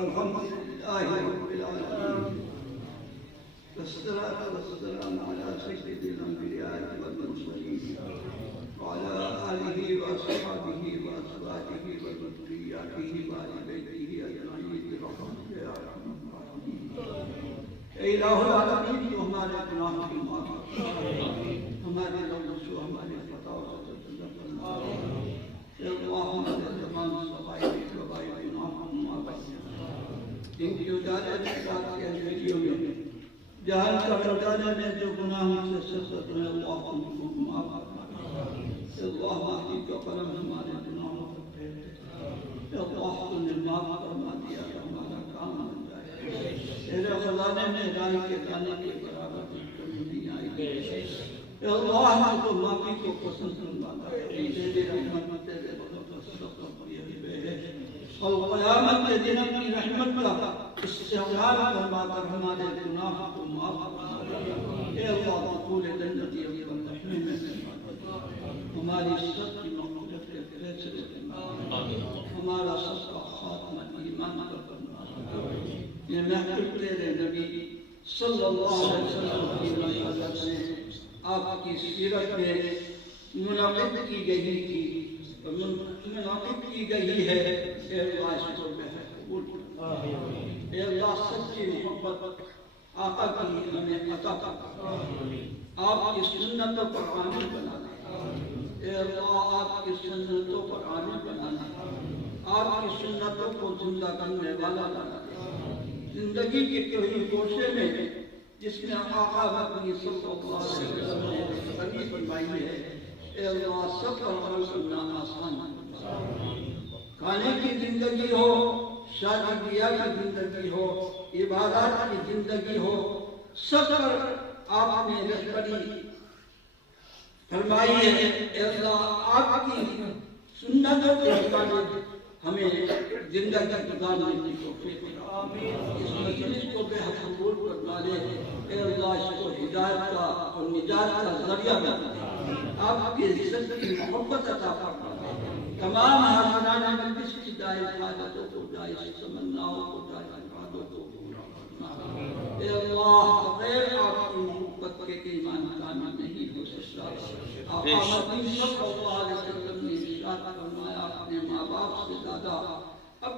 الحمد لله رب العالمين والصلاة والسلام على سيد الأنبياء والمرسلين وعلى آله وأصحابه وأزواجه وذرياته وآل بيته أجمعين برحمتك يا أرحم الراحمين. اے الہ العالمین تو ہمارے گناہوں کی معاف ہمارے لفظوں ہمارے خطاؤں سے تجزیہ فرما اے اللہ ہمارے زبان صفائی وبائی گناہوں کو معاف فرما ان کی اجازت کے ساتھ کے ویڈیو میں جہاں کا مردانہ میں جو گناہوں سے سرزد ہیں اللہ ان کو معاف فرما اے اللہ باقی کا کرم ہمارے گناہوں کو پھیر دے اے اللہ تو نے معاف فرما دیا کہ ہمارا کام بن جائے تیرے خزانے میں رائے کے دانے کے برابر کمی نہیں آئی اے اللہ ہم کو معافی کو پسند فرماتا ہے تیرے رحمت تیرے بغض صدق یہ بے ہے اور قیامت کے دن اپنی رحمت کا استعمال فرما کر ہمارے گناہ کو معاف فرما اے اللہ دخول جنت افضل رحمت میں ہماری سب کی مغفرت کے فیصلے ہمارا سب کا خاتمہ ایمان پر فرما یہ محفل تیرے نبی صلی اللہ علیہ وسلم کی حضرت سے آپ کی سیرت میں منعقد کی گئی تھی منعقد کی گئی ہے اے اللہ اس کو بہت قبول اے اللہ سچی محبت آقا کی ہمیں عطا فرما آپ کی سنتوں پر عامل بنانا اے اللہ آپ کی سنتوں پر عامل بنانا آپ کی سنتوں کو زندہ کرنے والا بنانا زندگی کے کوئی گوشے میں جس میں آقا اپنی صلی اللہ علیہ وسلم نے کمی فرمائی ہے اے اللہ سب پر عمل کرنا آسان کھانے کی زندگی ہو شادی بیاہ کی زندگی ہو عبادات کی زندگی ہو سب پر آپ نے رہبری فرمائی ہے اے اللہ آپ کی سنتوں کے مطابق ہمیں زندگی گزارنے کی توفیق اس مجلس کو بے حد قبول فرما لے اے اللہ اس کو ہدایت کا اور نجات کا ذریعہ بنا دے آپ کی عزت کی محبت عطا فرما دے تمام حاضران مجلس کی جائز حاجتوں کو جائز تمناؤں کو جائز ارادوں کو پورا فرما اے اللہ بغیر آپ کی محبت کے ایمان کامل نہیں ہو سکتا آپ مدین سب